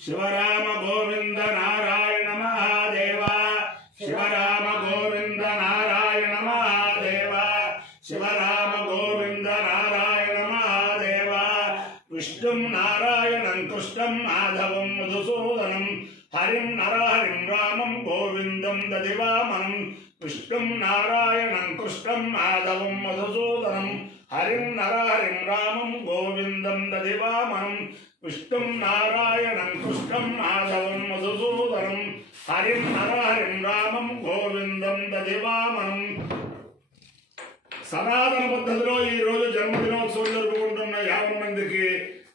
शिवराम गोविंद नारायण महादेव शिवराम गोविंद नारायण महादेव शिवराम गोविंद नारायण महादेव विष्णुं नारायणं कृष्णं माधवं मधुसूदनं हरिं नरहरिं रामं गोविंदं दधिवामनं विष्णुं नारायणं कृष्णं माधवं मधुसूदनं हरिं नरहरिं रामं गोविंदं दधिवामनं विष्णुं नारायणं कृष्णं माधवं मधुसूदनं हरिं नरहरिं रामं गोविंदं दधिवामनं సనాతన పద్ధతిలో ఈ రోజు జన్మదినోత్సవం జరుపుకుంటున్న 50 మందికి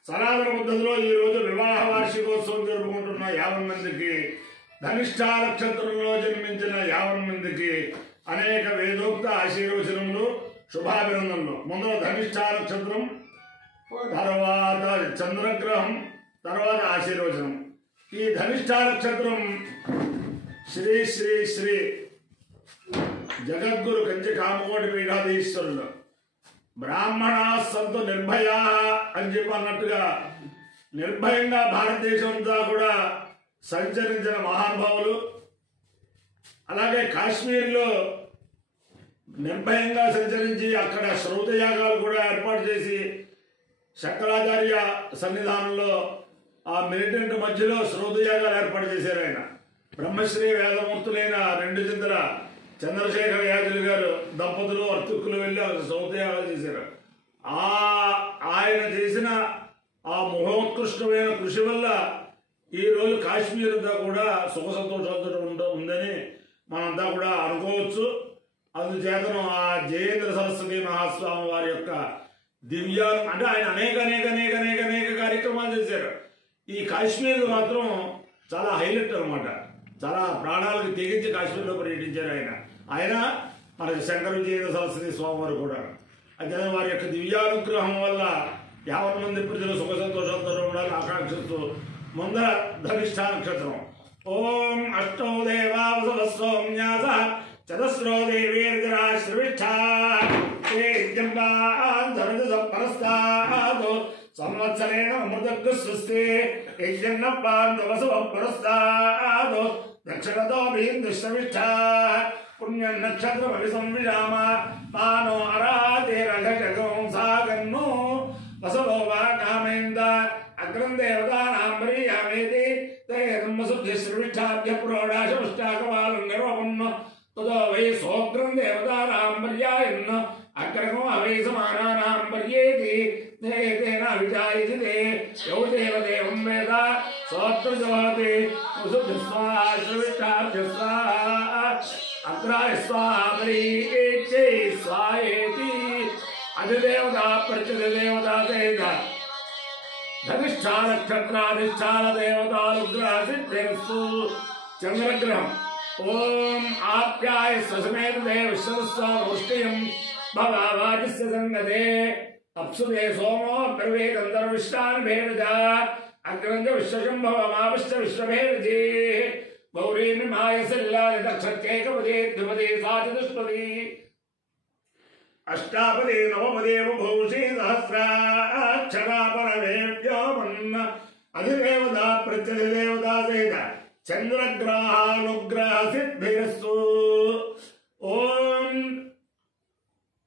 సనాతన పద్ధతిలో ఈ రోజు వివాహ వార్షికోత్సవం జరుపుకుంటున్న 50 మందికి ధనిష్ఠ నక్షత్రంలో జన్మించిన 50 మందికి అనేక వేదోక్త ఆశీర్వచనములు శుభాభినందనలు. ముందు ధనిష్ఠ నక్షత్రం, తర్వాత చంద్రగ్రహం, తర్వాత ఆశీర్వచనం. ఈ ధనిష్ఠ నక్షత్రం శ్రీ శ్రీ శ్రీ జగద్గురు కంచి కామకోటి పీఠాధీశ్వరులు బ్రాహ్మణ సంతు నిర్భయా అని చెప్పన్నట్టుగా నిర్భయంగా భారతదేశం అంతా కూడా సంచరించిన మహానుభావులు. అలాగే కాశ్మీర్లో నిర్భయంగా సంచరించి అక్కడ శ్రౌతయాగాలు కూడా ఏర్పాటు చేసి శంకరాచార్య సన్నిధానంలో ఆ మిలిటెంట్ మధ్యలో శ్రౌతయాగాలు ఏర్పాటు చేశారు. ఆయన బ్రహ్మశ్రీ వేదమూర్తులైన రెండు చింతల చంద్రశేఖర యాజులు గారు దంపతులు అర్తుక్కులు వెళ్ళి శ్రౌతయాగాలు చేశారు. ఆయన చేసిన ఆ మహోత్కృష్టమైన కృషి వల్ల ఈ రోజు కాశ్మీర్ అంతా కూడా సుఖ సంతోషాలతో ఉందని మనంతా కూడా అనుకోవచ్చు. అందుచేతను ఆ జయేంద్ర సరస్వతి మహాస్వామి వారి యొక్క దివ్యాలు అంటే ఆయన అనేక అనేక అనేక అనేక అనేక కార్యక్రమాలు చేశారు. ఈ కాశ్మీర్ మాత్రం చాలా హైలైట్ అనమాట. చాలా ప్రాణాలకు తెగించి కాశ్మీర్లో పర్యటించారు ఆయన మన శంకర విజయేంద్ర సరస్వతి స్వామి వారు కూడా. అయితే వారి యొక్క దివ్యానుగ్రహం వల్ల 50 మంది ప్రజలు సుఖ సంతోషాలతో ఉండాలని ఆకాంక్షిస్తూ ముందర ధనిష్ఠ నక్షత్రం. ఓం అష్టౌ దేవావసవ సౌమ్యాస చతస్రో దేవీర్గ్రాశ్రవిష్ఠాంధరుపరస్తాదో సంవత్సరేణ అమృతగ్గు సృష్టి యజ్ఞపాంధవసవ పురస్తాదో దక్షిణతో భీందుష్టవిష్ఠ పుణ్య నక్షత్రం అభిసంవిరామ మానో అరాధేరఘగం సాగన్ను వసవో వా కామేంద అగ్రం దేవతానాంబరీయామేతి తేదమ్మసుద్ధిశ్రవిష్ఠాభ్య పురోడాశముష్టాకవాలం నిరోపన్న తదో వై సోగ్రం దేవతానాంబర్యాయన్న అగ్రగం అవై సమానానాంబర్యేతి తేన విజాయితే యౌ దేవదేవం వేద సోత్రజోతి వసుద్ధి స్వాహా శ్రవిష్ఠాభ్య స్వాహా అగ్రాయ స్వాహా పరీచై స్వాహేతి అధిదేవత ప్రత్యధిదేవతా తేజ ధనిష్ఠ నక్షత్రాధిష్టాన దేవతానుగ్రహసిద్ధిరస్తు. చంద్రగ్రహం. ఓం ఆప్యాయ ససమేత దేవశ్వరస్వాముష్టియం భవావాజిస్య సంగతే అప్సుదే సోమో బ్రవే గంధర్విష్టానుభేదజ అగ్రంజ విశ్వశంభవమావిష్ట విశ్వభేదజీ గౌరీని మాయసల్లాలి దక్షత్యేకపదే ద్విపదే సాచతుష్పది అష్టాపదే నవపదే భూషీ సహస్రాక్షరాపరవేవ్యోమన్న అధిదేవత ప్రత్యధిదేవతా సేత చంద్రగ్రహానుగ్రహ సిద్ధిరస్తు. ఓం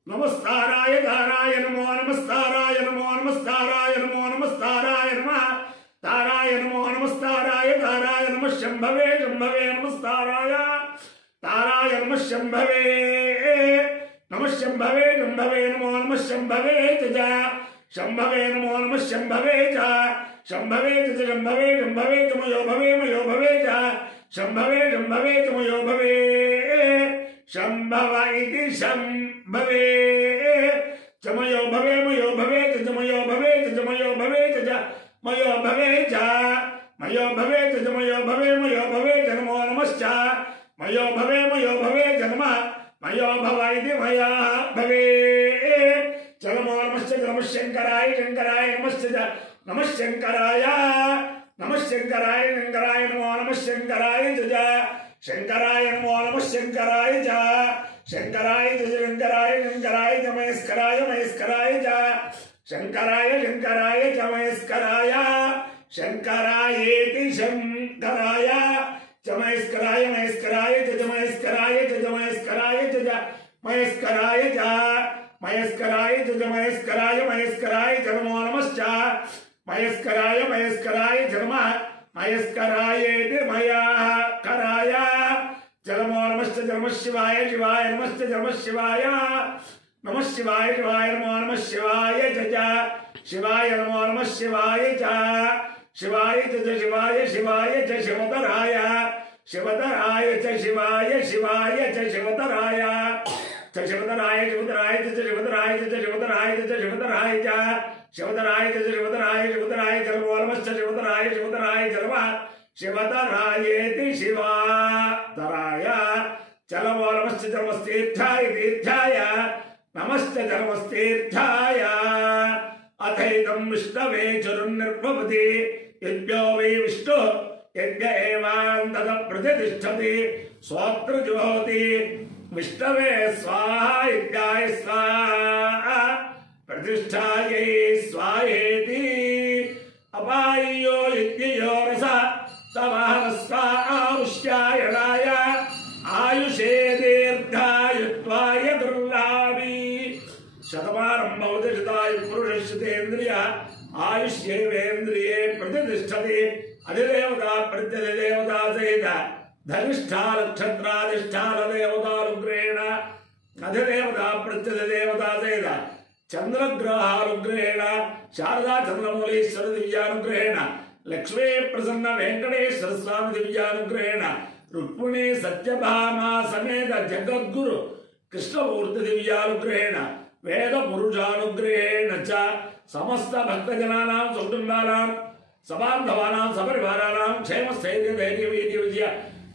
నమస్తారాయ తారాయ నమో నమస్తారాయ నమో నమస్తారాయ నమో నమస్తారాయ నమ తారాయ నమో నమస్తారాయ తారాయ నమ శంభవే శంభవే నమస్తారాయ తారాయ నమ శంభవే నమ శంభవే శంభవే నమో నమ శంభవే చ శంభవే నమో నమ శంభవే చ శంభవే చ శంభవే శంభవే చ మయో భవే మయో భవే చ శంభవే శంభవే చ మయో భవే శంభవ ఇది శంభవే చ మయో భవే మయో భవే చ మయో భవే చ మయో భవే చ మయో భవే చ మయో భవే చ మయో భవే మయో భవే చ నమో నమశ్చ మయో భవే చ నమః మయో భవ ఇది మయా భవే చ నమో నమశ్చ నమః శంకరాయ శంకరాయ నమశ్చ నమః శంకరాయ నమః శంకరాయ శంకరాయ నమో నమః శంకరాయ చ శంకరాయ నమో నమః శంకరాయ చ శంకరాయ చ శంకరాయ శంకరాయ చ మహేశ్వరాయ మహేశ్వరాయ చ శంకరాయ శంకరాయ చ మహేశ్వరాయ शंकरायेति शंकराय महेश्वराय महेश्वराय महेश्वराय महेश्वराय महेश्वराय महेश्वराय महेश्वराय महेश्वराय नमो नमश्च महेश्वराय महेश्वराय नमः महेश्वरायेति मया कराय नमो नमश्च नमः शिवाय शिवाय नमश्च नमः शिवाय नमः शिवाय शिवाय नमो नमः शिवाय शिवाय नमो नमः शिवाय शिवाय शिवाय शिवाय शिवतराय शिवतराय शिवाय शिवाय शिवतराय शिवतराय शिवतराय शिवतराय शिवतराय शिवतराय शिवतराय शिवतराय शिवतराय नमो नमश्च शिवतराय शिवतराय नमः शिवतरायेति शिवातराय नमो नमश्च नमस्तीर्थाय तीर्थाय नमस्ते धर्मस्तीर्थाय अथैदं विष्णवे चरुर्निर्भवति यज्ञो वै विष्णु यज्ञ एवान्तत प्रतिष्ठति स्वोत्र जुहोति विष्णवे स्वाहा यज्ञाय स्वाहा प्रतिष्ठायै स्वाहेति अपायो यज्ञयो रस तवः स्वाहायुष्यायणाय आयुषे दीर्घायुत्वाय दुर्लाभि शतमानं भवति शतायु पुरुषस्येन्द्रिय आयुष्येवेन्द्रिये प्रतिष्ठति अधिदेवता प्रत्यधिदेवता सहित धनिष्ठा नक्षत्राधिष्ठानदेवतानुग्रहेण अधिदेवता प्रत्यधिदेवता सहित चंद्रग्रहानुग्रहेण शारदा चंद्रमौलीश्वर दिव्यानुग्रहेण लक्ष्मी प्रसन्न वेंकटेश्वर स्वामी दिव्यानुग्रहेण रुक्मिणी सत्यभामा समेत जगद्गुरु कृष्णमूर्ति दिव्यानुग्रहेण वेद पुरुषानुग्रहेण च समस्त भक्तजनानां कुटुंबानां सबान्धवानां सपरिवाराणां क्षेम स्थैर्य धैर्य वीर्य विजय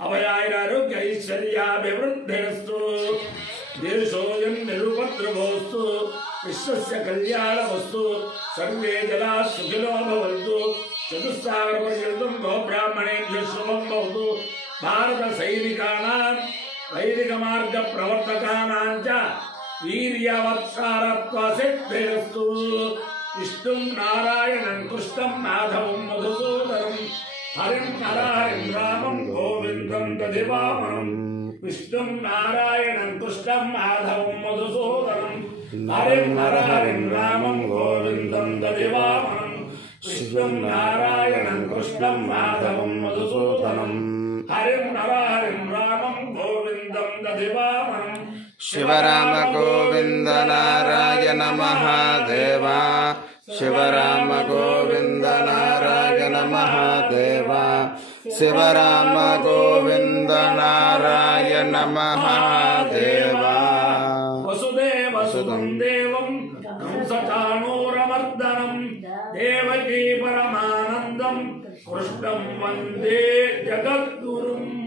अभयारोग्य ऐश्वर्याभिवृद्धिरस्तु देशोऽयं निरुपद्रवोऽस्तु विश्वस्य कल्याणमस्तु सर्वे जनाः सुखिनो भवन्तु चतुस्सागरपर्यन्तं गो ब्राह्मणेभ्यः शुभं भवतु भारत सैनिकानां वैदिक मार्ग प्रवर्तकानां च वीर्यवत्कारत्वसिद्धिरस्तु विष्णुं नारायणं कृष्णं माधवं मधुसूदनं हरिं नरहरिं रामं गोविन्दं दधिवामनं विष्णुं नारायणं कृष्णं माधवं मधुसूदनं हरिं नरहरिं रामं गोविन्दं दधिवामनं विष्णुं नारायणं कृष्णं माधवं मधुसूदनं हरिं नरहरिं रामं गोविन्दं दधिवामनं शिवराम गोविंद नारायण महादेवा शिवराम गोविंद नारायण महादेवा शिवराम गोविंद नारायण महादेवा वसुदेव सुतं देवं कंसचाणूरमर्दनं देवकी परमानन्दं कृष्णं वन्दे जगद्गुरुम्